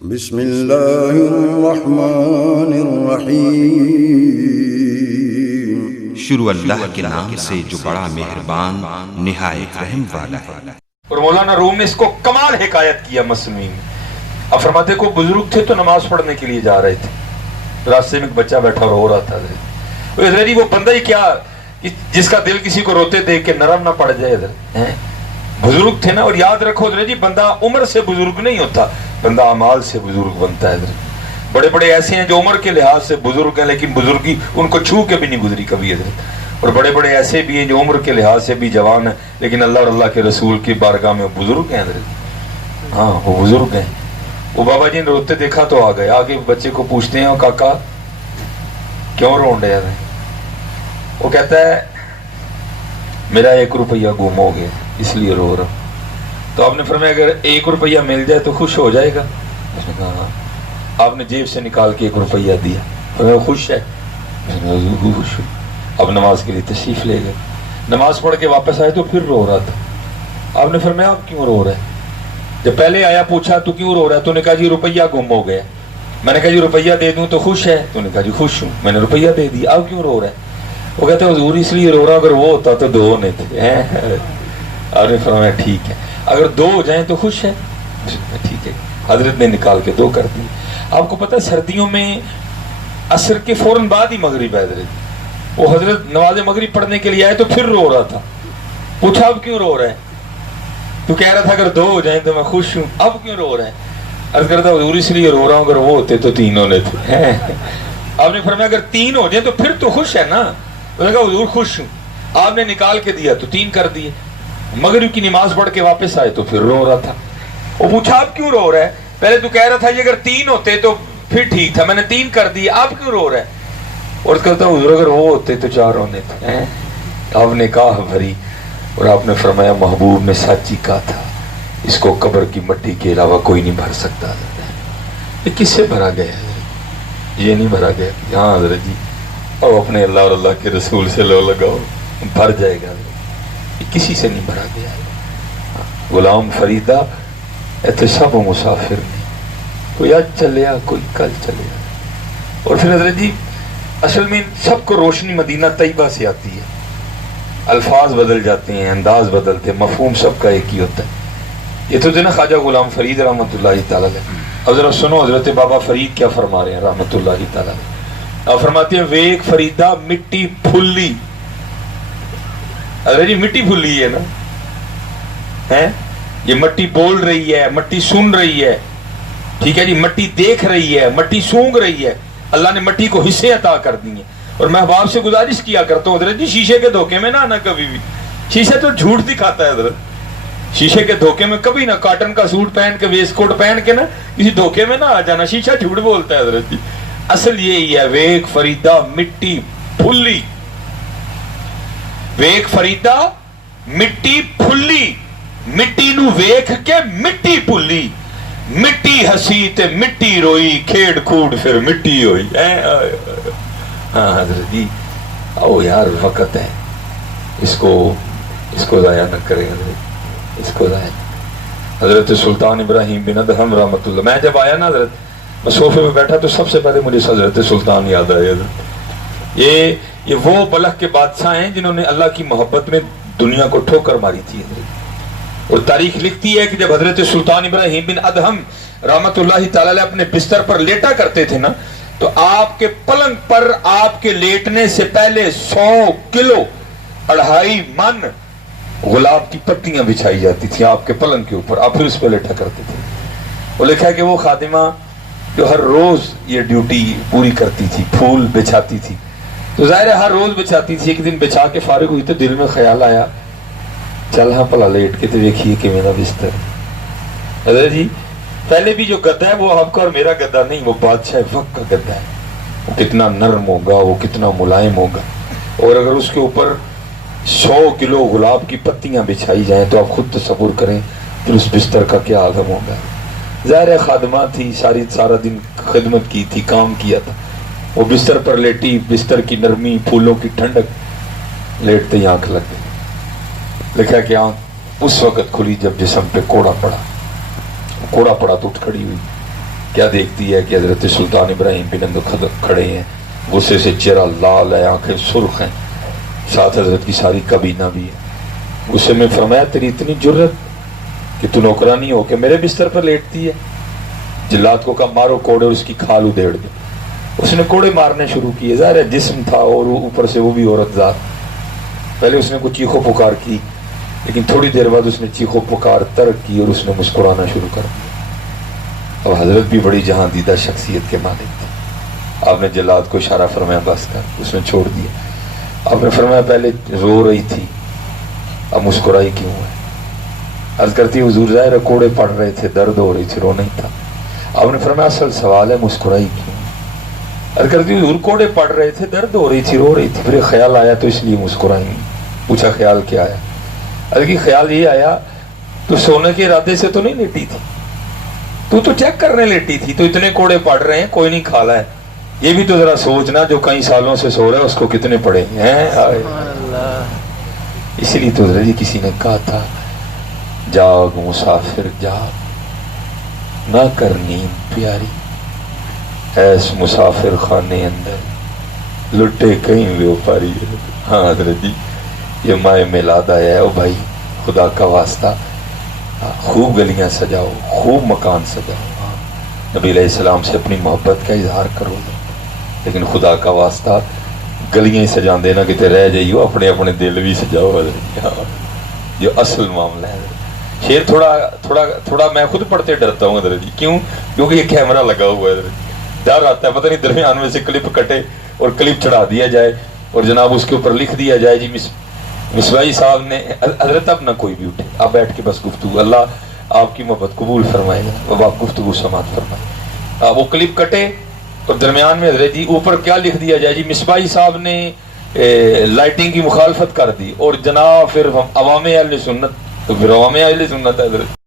بسم اللہ الرحمن الرحیم۔ شروع اللہ کے نام سے جو بڑا مہربان نہایت رحم والا ہے۔ اور مولانا روم نے اس کو کمال حکایت کیا مصنوعی میں۔ اب فرماتے کو بزرگ تھے تو نماز پڑھنے کے لیے جا رہے تھے، راستے میں ایک بچہ بیٹھا رو رہا تھا۔ وہ بندہ ہی کیا جس کا دل کسی کو روتے دیکھ کے نرم نہ پڑ جائے۔ بزرگ تھے نا، اور یاد رکھو جی بندہ عمر سے بزرگ نہیں ہوتا، بندہ اعمال سے بزرگ بنتا ہے۔ بڑے بڑے ایسے ہیں جو عمر کے لحاظ سے بزرگ ہیں لیکن بزرگی ان کو چھو کے بھی نہیں گزری کبھی حضرت، اور بڑے بڑے ایسے بھی ہیں جو عمر کے لحاظ سے بھی جوان ہیں لیکن اللہ اور اللہ کے رسول کی بارگاہ میں بزرگ ہیں حضرت۔ ہاں وہ بزرگ ہیں۔ وہ بابا جی نے روتے دیکھا تو آ گئے، آگے بچے کو پوچھتے ہیں کاکا کیوں رون رہے ہیں؟ وہ کہتا ہے میرا 1 روپیہ گم ہو گیا اس لیے رو رہا ہوں۔ تو آپ نے فرمایا اگر 1 روپیہ مل جائے تو خوش ہو جائے گا؟ اس نے کہا ہاں۔ آپ نے جیب سے نکال کے 1 روپیہ دیا، فرمایا خوش ہے؟ خوش ہوں۔ اب نماز کے لیے تشریف لے گئے، نماز پڑھ کے واپس آئے تو پھر رو رہا تھا۔ آپ نے فرمایا آپ کیوں رو رہے ہیں؟ جب پہلے آیا پوچھا تو کیوں رو رہا ہے؟ تو نے کہا جی روپیہ گم ہو گیا۔ میں نے کہا جی روپیہ دے دوں تو خوش ہے؟ تو نے کہا جی خوش ہوں، میں نے روپیہ دے دیا، آپ کیوں رو رہے ہیں؟ وہ کہتے ہیں حضور اس لیے رو رہا اگر وہ ہوتا تو 2 ہونے تھے۔ آپ نے فرمایا ٹھیک ہے، اگر 2 ہو جائیں تو خوش ہے؟ ٹھیک ہے۔ حضرت نے نکال کے 2 کر دی۔ آپ کو پتہ سردیوں میں عصر کے فوراً بعد ہی مغرب ہے حضرت، وہ حضرت نماز مغرب پڑھنے کے لیے آئے تو پھر رو رہا تھا۔ پوچھا اب کیوں رو رہے ہیں؟ تو کہہ رہا تھا اگر 2 ہو جائیں تو میں خوش ہوں، اب کیوں رو رہے ہیں؟ عرض کرتا حضور اس لیے رو رہا ہوں اگر وہ ہوتے تو 3 ہونے تھے۔ آپ نے فرمایا اگر 3 ہو جائیں تو پھر تو خوش ہے نا؟ میں نے کہا حضور خوش ہوں۔ آپ نے نکال کے دیا تو 3 کر دیے۔ مغرب کی نماز پڑھ کے واپس آئے تو پھر رو رہا تھا۔ وہ پوچھا آپ کیوں رو رہا ہے؟ پہلے تو کہہ رہا تھا یہ اگر 3 ہوتے تو پھر ٹھیک تھا، میں نے 3 کر دیے، آپ کیوں رو رہا ہے؟ اور کہتا حضور اگر وہ ہوتے تو 4 ہونے تھے۔ آپ نے کہا بھری، اور آپ نے فرمایا محبوب نے سچ ہی کہا تھا، اس کو قبر کی مٹی کے علاوہ کوئی نہیں بھر سکتا۔ یہ کس سے بھرا گیا ہے؟ یہ نہیں بھرا گیا۔ ہاں حضرت جی اور اپنے اللہ اور اللہ کے رسول سے لو لگاؤ بھر جائے گا، یہ کسی سے نہیں بھرا گیا ہے۔ غلام فریدہ ایتھے سب مسافر نہیں، کوئی آج چلیا کوئی کل چلیا۔ اور پھر حضرت جی اصل میں سب کو روشنی مدینہ طیبہ سے آتی ہے، الفاظ بدل جاتے ہیں، انداز بدلتے ہیں، مفہوم سب کا ایک ہی ہوتا ہے۔ یہ تو تھے نا خواجہ غلام فرید رحمۃ اللہ تعالیٰ علیہ۔ اب ذرا سنو حضرت بابا فرید کیا فرما رہے ہیں رحمۃ اللہ تعالیٰ علیہ۔ آپ فرماتے ہیں ویک فریدہ مٹی پھلی۔ ارے جی مٹی پھلی ہے نا، یہ مٹی بول رہی ہے، مٹی سن رہی ہے، ٹھیک ہے جی، مٹی دیکھ رہی ہے، مٹی سونگ رہی ہے۔ اللہ نے مٹی کو حصے عطا کر دی ہیں۔ اور میں احباب سے گزارش کیا کرتا ہوں حضرت جی شیشے کے دھوکے میں نہ آنا کبھی بھی، شیشے تو جھوٹ دکھاتا ہے حضرت، شیشے کے دھوکے میں کبھی نہ، کاٹن کا سوٹ پہن کے ویسٹ کوٹ پہن کے نا کسی دھوکے میں نہ آ جانا، شیشہ جھوٹ بولتا ہے حضرت جی۔ اصل یہی ہے ویک فریدہ مٹی پھلی، ویک فریدہ مٹی پھلی، مٹی نو ویکھ کے مٹی پھلی، مٹی ہسی تے مٹی روئی، کھیڑ کھوڑ پھر مٹی ہوئی۔ ہاں حضرت جی آؤ یار وقت ہے، اس کو ضائع نہ کریں حضرت، اس کو ضائع نہ۔ حضرت سلطان ابراہیم بن ادہم رحمۃ اللہ، میں جب آیا نا حضرت میں صوفے میں بیٹھا تو سب سے پہلے مجھے حضرت سلطان یاد آئے حضرت۔ یہ وہ بلخ کے بادشاہ ہیں جنہوں نے اللہ کی محبت میں دنیا کو ٹھوکر ماری تھی حضرت۔ اور تاریخ لکھتی ہے کہ جب حضرت سلطان ابراہیم بن ادہم رحمۃ اللہ تعالی علیہ اپنے بستر پر لیٹا کرتے تھے نا تو آپ کے پلنگ پر آپ کے لیٹنے سے پہلے 100 کلو 2.5 من گلاب کی پتیاں بچھائی جاتی تھی آپ کے پلنگ کے اوپر، آپ پھر اس پہ لیٹا کرتے تھے۔ وہ لکھا ہے کہ وہ خادمہ جو ہر روز یہ ڈیوٹی پوری کرتی تھی، پھول بچھاتی تھی، تو ظاہر ہے ہر روز بچھاتی تھی۔ ایک دن بچھا کے فارغ ہوئی تو دل میں خیال آیا چل ہاں پلا لیٹ کے تو دیکھیے کہ میرا بستر حضرت جی۔ پہلے بھی جو گدا ہے وہ آپ کا اور میرا گدا نہیں، وہ بادشاہ وقت کا گدا ہے، وہ کتنا نرم ہوگا، وہ کتنا ملائم ہوگا، اور اگر اس کے اوپر 100 کلو گلاب کی پتیاں بچھائی جائیں تو آپ خود تصور کریں پھر اس بستر کا کیا عالم ہوگا۔ ظاہر ہے خادمہ تھی، سارا دن خدمت کی تھی، کام کیا تھا، وہ بستر پر لیٹی، بستر کی نرمی، پھولوں کی ٹھنڈک، لیٹتے ہی آنکھ لگ گئی۔ لکھا کہ آنکھ اس وقت کھلی جب جسم پہ کوڑا پڑا تو اٹھ کھڑی ہوئی، کیا دیکھتی ہے کہ حضرت سلطان ابراہیم بن اندر کھڑے ہیں، غصے سے چہرہ لال ہے، آنکھیں سرخ ہیں، ساتھ حضرت کی ساری کابینہ بھی ہے۔ غصے میں فرمایا تیری اتنی جرت کہ تو نوکرانی ہو کے میرے بستر پر لیٹتی ہے؟ جلات کو کہا مارو کوڑے اور اس کی کھال ادھیڑ دے۔ اس نے کوڑے مارنے شروع کیے، ظاہر ہے جسم تھا اور اوپر سے وہ بھی عورت ذات۔ پہلے اس نے کچھ چیخو پکار کی، لیکن تھوڑی دیر بعد اس نے چیخو پکار ترک کی اور اس نے مسکرانا شروع کر دیا۔ اب حضرت بھی بڑی جہاں دیدہ شخصیت کے مالک تھے۔ آپ نے جلاد کو اشارہ فرمایا بس کر، اس نے چھوڑ دیا۔ آپ نے فرمایا پہلے رو رہی تھی، اب مسکرائی کیوں ہے؟ عرض کرتی حضور ظاہر کوڑے پڑ رہے تھے، درد ہو رہی تھی، رو نہیں تھا۔ آپ نے فرمایا اصل سوال ہے مسکرائی کیوں؟ عرض کرتی حضور کوڑے پڑ رہے تھے، درد ہو رہی تھی، رو رہی تھی، پھر ایک خیال آیا تو اس لیے مسکرائی۔ پوچھا خیال کیا آیا؟ عرض کی خیال یہ آیا تو سونے کے ارادے سے تو نہیں لیٹی تھی، تو چیک کرنے لیٹی تھی، تو اتنے کوڑے پڑ رہے ہیں کوئی نہیں کھالا ہے، یہ بھی تو ذرا سوچنا جو کئی سالوں سے سو رہا ہے اس کو کتنے پڑے ہیں۔ اسی لیے تو حضرت جی کسی نے کہا تھا جاگ مسافر جاگ، نہ کر نیند پیاری، ایس مسافر خانے اندر لٹے کہیں بیوپاری۔ ہاں حضرت جی یہ ماہ میلاد آیا ہے، او بھائی خدا کا واسطہ خوب گلیاں سجاؤ، خوب مکان سجاؤ، نبی علیہ السلام سے اپنی محبت کا اظہار کرو، لیکن خدا کا واسطہ گلیاں سجان دینا کتے رہ جائیو، اپنے اپنے دل بھی سجاؤ حضرت۔ جو اصل معاملہ ہے شیر تھوڑا میں خود پڑھتے ڈرتا ہوں حضرت جی، کیوں؟ کیونکہ یہ کیمرہ لگا ہوا ہے حضرت، ڈر آتا ہے پتہ نہیں درمیان میں سے کلپ کٹے اور کلپ چڑھا دیا جائے اور جناب اس کے اوپر لکھ دیا جائے جی مصباحی صاحب نے۔ حضرت اب نہ کوئی بھی اٹھے، آپ بیٹھ کے بس گفتگو، اللہ آپ کی محبت قبول فرمائے گا، اب آپ گفتگو سماعت فرمائے۔ وہ کلپ کٹے اور درمیان میں حضرت جی اوپر کیا لکھ دیا جائے جی مصباحی صاحب نے لائٹنگ کی مخالفت کر دی، اور جناب پھر عوام اہل سنت، تو پھر عوام اہل سنت ہے حضرت۔